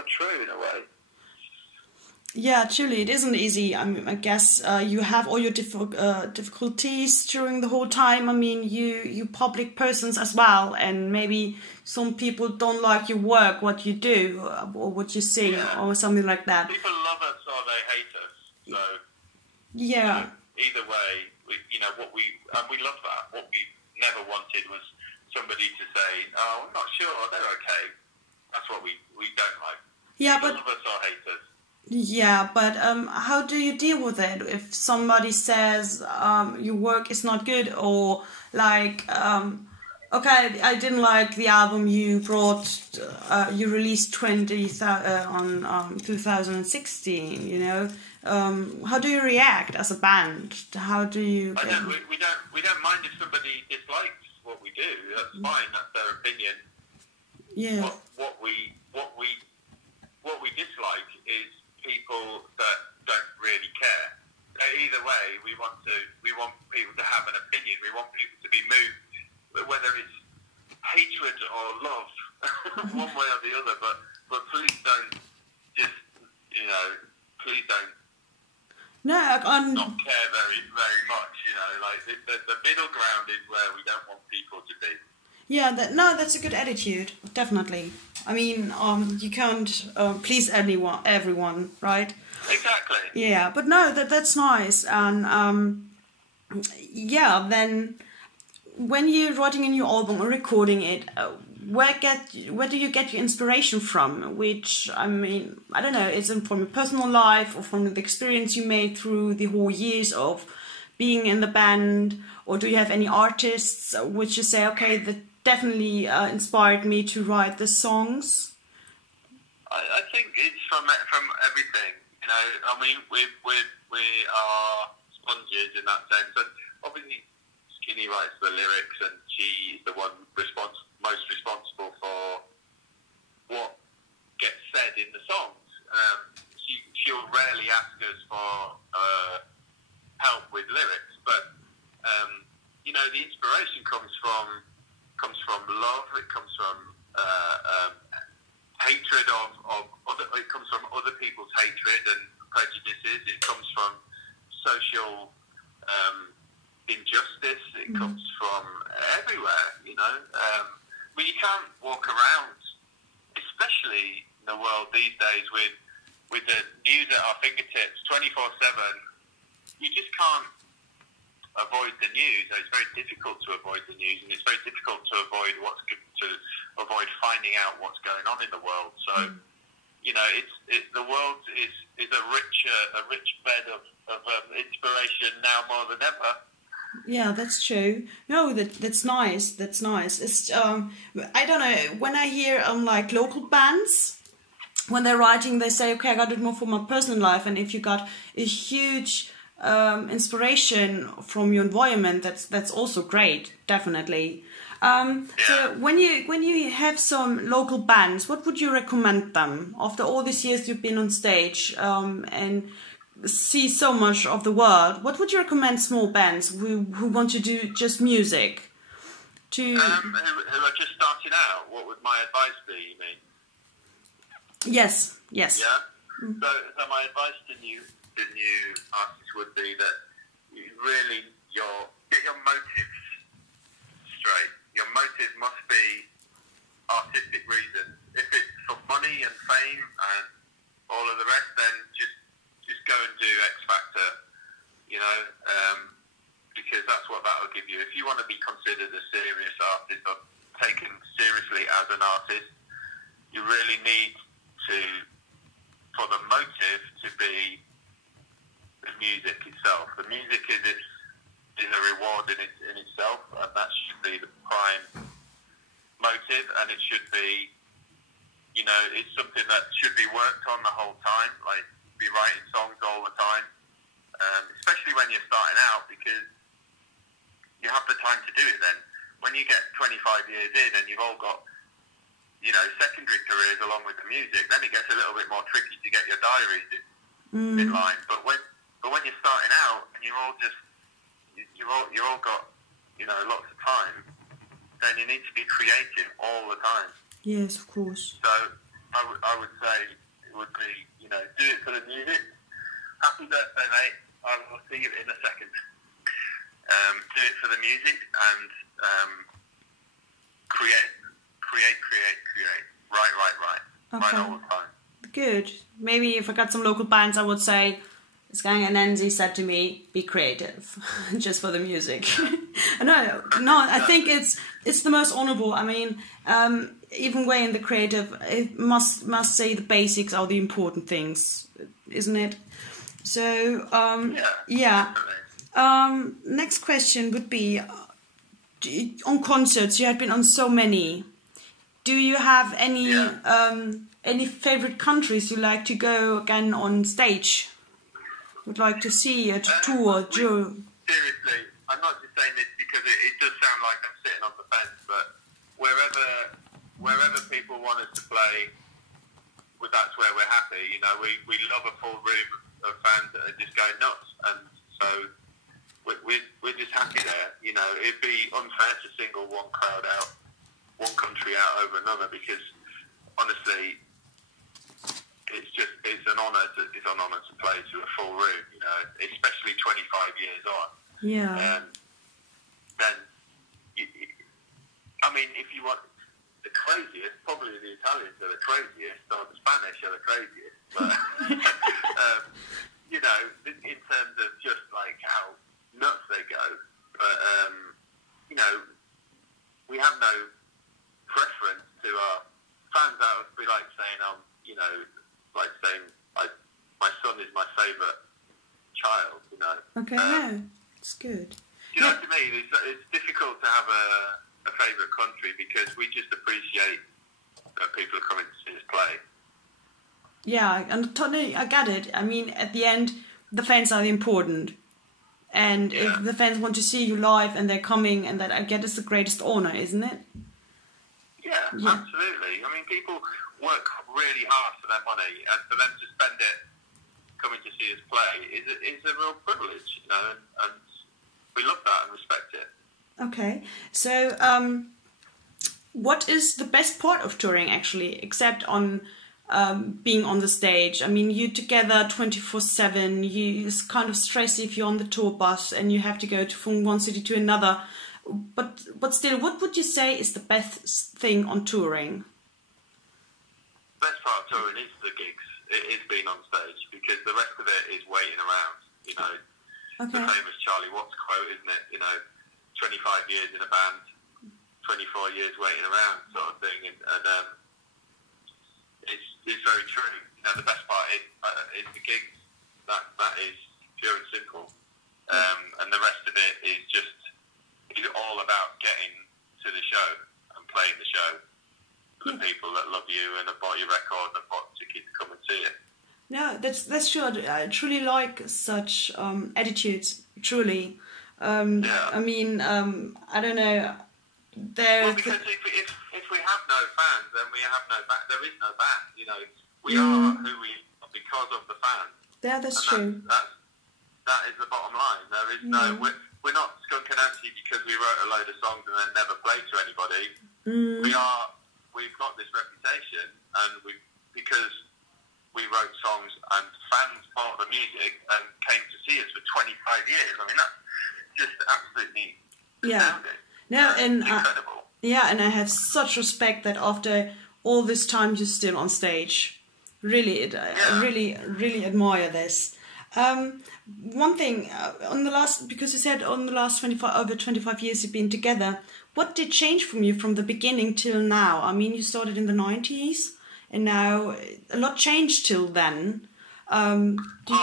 of true in a way. Yeah, truly, it isn't easy. I mean, I guess you have all your difficulties during the whole time. I mean, you public persons as well, and maybe some people don't like your work, what you do, or what you sing, or something like that. People love us or they hate us. So yeah. Either way, we love that. What we never wanted was somebody to say, "Oh, I'm not sure. They're okay." That's what we don't like. Yeah, people but love us or hate us. yeah, but how do you deal with it if somebody says your work is not good, or like, okay, I didn't like the album you brought, you released 2016, you know? How do you react as a band? How do you? We don't mind if somebody dislikes what we do. That's fine. That's their opinion. Yeah. What we dislike is people that don't really care. Either way, we want people to have an opinion. We want people to be moved, whether it's hatred or love, one way or the other. But please don't just, please don't. No, not care very, very much. Like the middle ground is where we don't want people to be. Yeah, that's a good attitude, definitely. I mean, you can't please everyone, right? Exactly. Yeah, but no, that's nice. And yeah, then when you're writing a new album or recording it, where do you get your inspiration from? Which, I mean, I don't know, is it from your personal life or from the experience you made through the whole years of being in the band, or do you have any artists which you say, okay, that definitely inspired me to write the songs? I think it's from everything. I mean, we are sponges in that sense. And obviously, Skinny writes the lyrics, and she's the one most responsible for what gets said in the songs. She'll rarely ask us for help with lyrics, but the inspiration comes from love. It comes from hatred of other. It comes from other people's hatred and prejudices. It comes from social injustice. It comes from everywhere. I mean, you can't walk around, especially in the world these days with the news at our fingertips 24/7. You just can't avoid the news. It's very difficult to avoid the news, and it's very difficult to avoid finding out what's going on in the world. So, the world is a rich bed of inspiration now more than ever. Yeah, that's true. No, that's nice. That's nice. It's I don't know, when I hear like local bands, when they're writing, they say, okay, I got it more for my personal life, and if you got a huge inspiration from your environment, that's also great, definitely. So when you have some local bands, what would you recommend them after all these years you've been on stage and see so much of the world? What would you recommend small bands who want to do just music to? Who are just starting out? What would my advice be? You mean? Yes. Yeah. So my advice to new artists would be that you really get your motives straight. Your motive must be artistic reasons. If it's for money and fame and all of the rest, then just go and do X Factor, because that's what that will give you. If you want to be considered a serious artist or taken seriously as an artist, you really need for the motive to be the music itself. The music is a reward in itself, and that should be the prime motive, and it should be, it's something that should be worked on the whole time, like be writing songs all the time, especially when you're starting out, because you have the time to do it then. When you get 25 years in and you've all got, secondary careers along with the music, then it gets a little bit more tricky to get your diaries in line. But when you're starting out and you're all got, lots of time, then you need to be creative all the time. Yes, of course. So I would say it would be, do it for the music. Happy birthday, mate. I will see you in a second. Do it for the music and create. Right. Okay. Right all the time. Good. Maybe if I got some local bands, I would say, Skunk and Anansie said to me, be creative, just for the music. No, I think it's the most honourable. I mean, even way in the creative, it must say the basics are the important things, isn't it? So, yeah. Next question would be, on concerts, you had been on so many. Do you have any favorite countries you like to go again on stage? Would like to see a tour? Seriously, I'm not just saying this because it does sound like I'm sitting on the fence, but wherever people want us to play, that's where we're happy. We love a full room of fans that are just going nuts, and so we're just happy there. It'd be unfair to single one crowd out, one country out over another, because honestly, it's an honour to play to a full room, especially 25 years on. Yeah. Then, if you want the craziest, probably the Italians are the craziest, or the Spanish are the craziest. But in terms of just like how nuts they go, but we have no preference to our fans. That would be like saying, my son is my favourite child, Okay, it's good. You know what I mean? It's difficult to have a favourite country because we just appreciate that people are coming to see us play. Yeah, and totally, I get it. I mean, at the end, the fans are important. And if the fans want to see you live and they're coming, and that, I get, is the greatest honour, isn't it? Yeah, absolutely. I mean, people work really hard for their money, and for them to spend it coming to see us play is a real privilege, and we love that and respect it. Okay, so what is the best part of touring, actually, except on being on the stage? I mean, you're together 24/7, it's kind of stressy if you're on the tour bus and you have to go from one city to another. But still, what would you say is the best thing on touring? Best part of touring is the gigs. It is being on stage, because the rest of it is waiting around. The famous Charlie Watts quote, isn't it? 25 years in a band, 24 years waiting around, sort of thing. And it's very true. The best part is the gigs. That is pure and simple. And the rest of it is just all about getting to the show and playing the show for the people that love you and have bought your record and have bought tickets to come and see it. No, that's true. I truly like such attitudes. Truly. I mean, I don't know. Because if we have no fans, then we have no band. There is no band. We are who we are because of the fans. Yeah, that's true. That is the bottom line. There is no. We're not Skunk and Anansie because we wrote a load of songs and then never played to anybody. We've got this reputation, and because we wrote songs and fans bought the music and came to see us for 25 years. I mean, that's just absolutely astounding. No, and incredible. And I have such respect that after all this time you're still on stage. Really, I really admire this. One thing on the last, because you said on the last over 25 years you've been together, what did change from you from the beginning till now? I mean, you started in the 90s, and now a lot changed till then. Financially,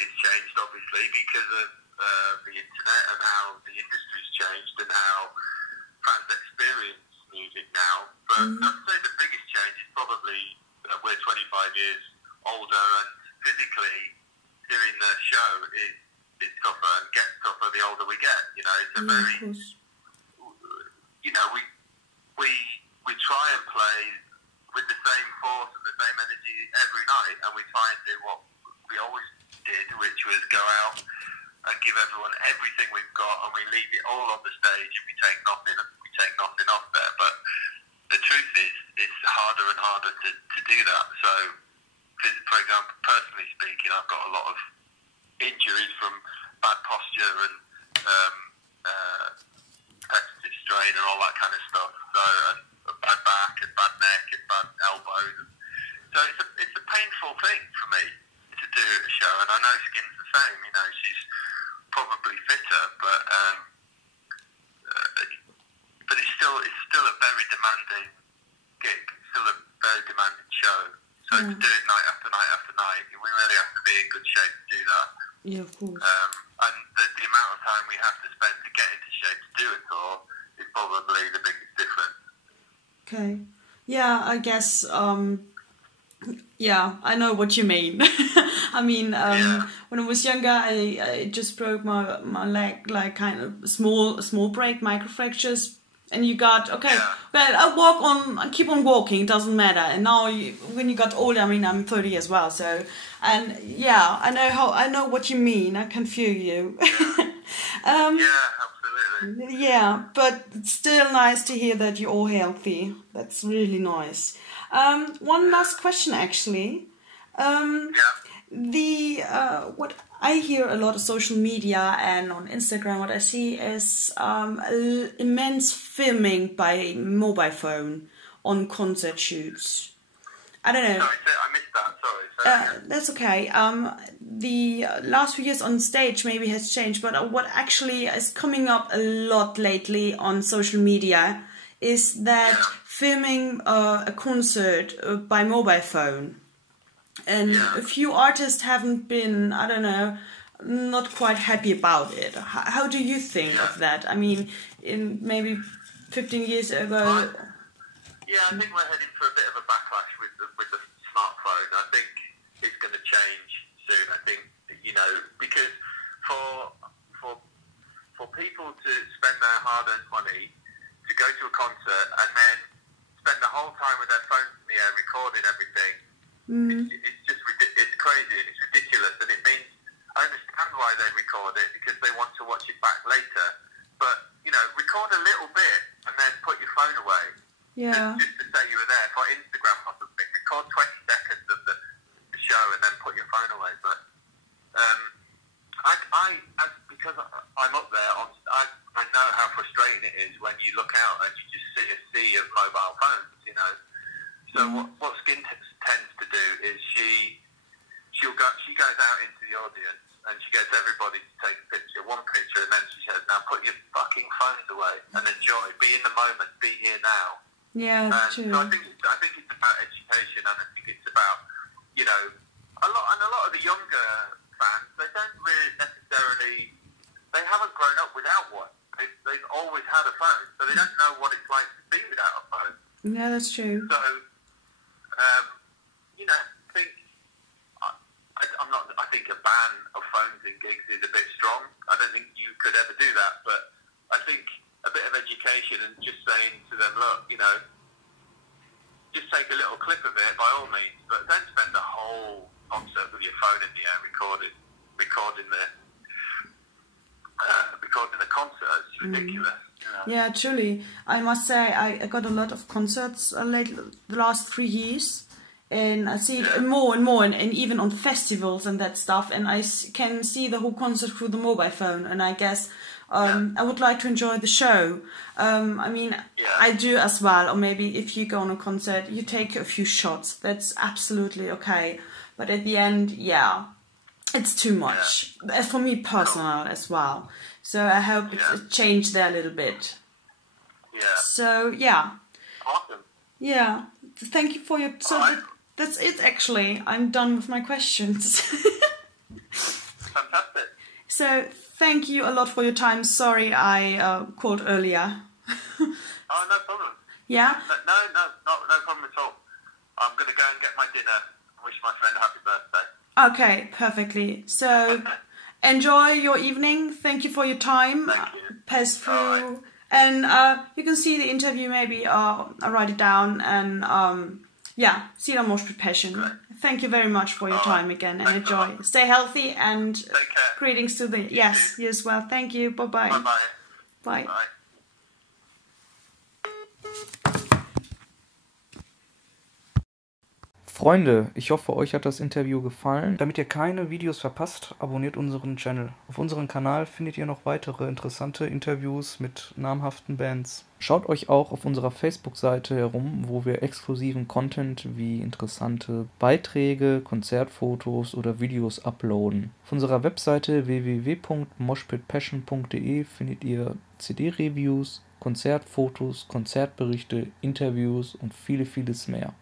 it's changed obviously because of the internet and how the industry's changed and how fans experience music now. But I'd say the biggest change is probably that we're 25 years older, and physically doing the show is tougher and gets tougher the older we get. It's a very, we try and play with the same force and the same energy every night, and we try and do what we always did, which was go out and give everyone everything we've got, and we leave it all on the stage, and we take nothing off there. But the truth is, it's harder and harder to do that. So, for example, personally speaking, I've got a lot of injuries from bad posture and repetitive strain and all that kind of stuff. So, and a bad back and bad neck and bad elbows. So it's a painful thing for me to do a show, and I know Skin's the same. You know, she's probably fitter, but it's still a very demanding gig. It's still a very demanding show. So to do it night after night after night, we really have to be in good shape to do that. Yeah, of course. And the amount of time we have to spend to get into shape to do it all is probably the biggest difference. Okay. Yeah, I guess. Yeah, I know what you mean. I mean, when I was younger, I just broke my leg, like kind of small break, microfractures. And you got, okay, well, I'll walk on, I keep on walking, it doesn't matter. And now, when you got older, I mean, I'm 30 as well, so, and yeah, I know what you mean, I can feel you. Yeah, absolutely. Yeah, but it's still nice to hear that you're all healthy. That's really nice. One last question, actually. What I hear a lot of social media and on Instagram, what I see is immense filming by mobile phone on concert shoots. I don't know. Sorry, I missed that. Sorry. That's okay. The last few years on stage maybe has changed, but what actually is coming up a lot lately on social media is that filming a concert by mobile phone. And a few artists haven't been, I don't know, not quite happy about it. How do you think of that? I mean, in maybe 15 years ago... I think we're heading for a bit of a backlash with the smartphone. I think it's going to change soon. I think, you know, because for people to spend their hard-earned money to go to a concert and then spend the whole time with their phones in the air recording everything, it's just it's crazy and it's ridiculous, and it means I understand why they record it because they want to watch it back later. But you know, record a little bit and then put your phone away. Yeah. Just to say you were there for Instagram or something. Record 20 seconds of the show and then put your phone away. But because I'm up there, I know how frustrating it is when you look out and you just see a sea of mobile phones. You know. So what Skin tends to do is she goes out into the audience and she gets everybody to take one picture, and then she says, "Now put your fucking phones away and enjoy. Be in the moment. Be here now." Yeah, that's true. So I think it's about education, and I think it's about, you know, a lot of the younger fans, they don't really necessarily, they haven't grown up without one. They've always had a phone, so they don't know what it's like to be without a phone. Yeah, that's true. So, you know, I think a ban of phones in gigs is a bit strong. I don't think you could ever do that, but I think a bit of education and just saying to them, look, you know, just take a little clip of it by all means, but don't spend the whole concert with your phone in the air recording the concert. It's ridiculous. You know? Yeah, truly. I must say I got a lot of concerts the last 3 years. And I see it more and more, and even on festivals and that stuff. And I can see the whole concert through the mobile phone. And I guess I would like to enjoy the show. I mean, I do as well. Or maybe if you go on a concert, you take a few shots. That's absolutely okay. But at the end, it's too much. For me personal as well. So I hope it's changed there a little bit. Yeah. So, Awesome. Yeah. Thank you for your... That's it, actually. I'm done with my questions. Fantastic. So, thank you a lot for your time. Sorry I called earlier. Oh, no problem. Yeah? No problem at all. I'm going to go and get my dinner and wish my friend a happy birthday. Okay, perfectly. So, enjoy your evening. Thank you for your time. Thank you. Pass through. Right. And you can see the interview maybe. I'll write it down and... see you on Moshpit Passion. Great. Thank you very much for your time again, and enjoy. Stay healthy and take care. Greetings to the... Yes, you as well. Thank you. Bye-bye. Bye-bye. Bye. Bye. Freunde, ich hoffe, euch hat das Interview gefallen. Damit ihr keine Videos verpasst, abonniert unseren Channel. Auf unserem Kanal findet ihr noch weitere interessante Interviews mit namhaften Bands. Schaut euch auch auf unserer Facebook-Seite herum, wo wir exklusiven Content wie interessante Beiträge, Konzertfotos oder Videos uploaden. Auf unserer Webseite www.moshpitpassion.de findet ihr CD-Reviews, Konzertfotos, Konzertberichte, Interviews und vieles mehr.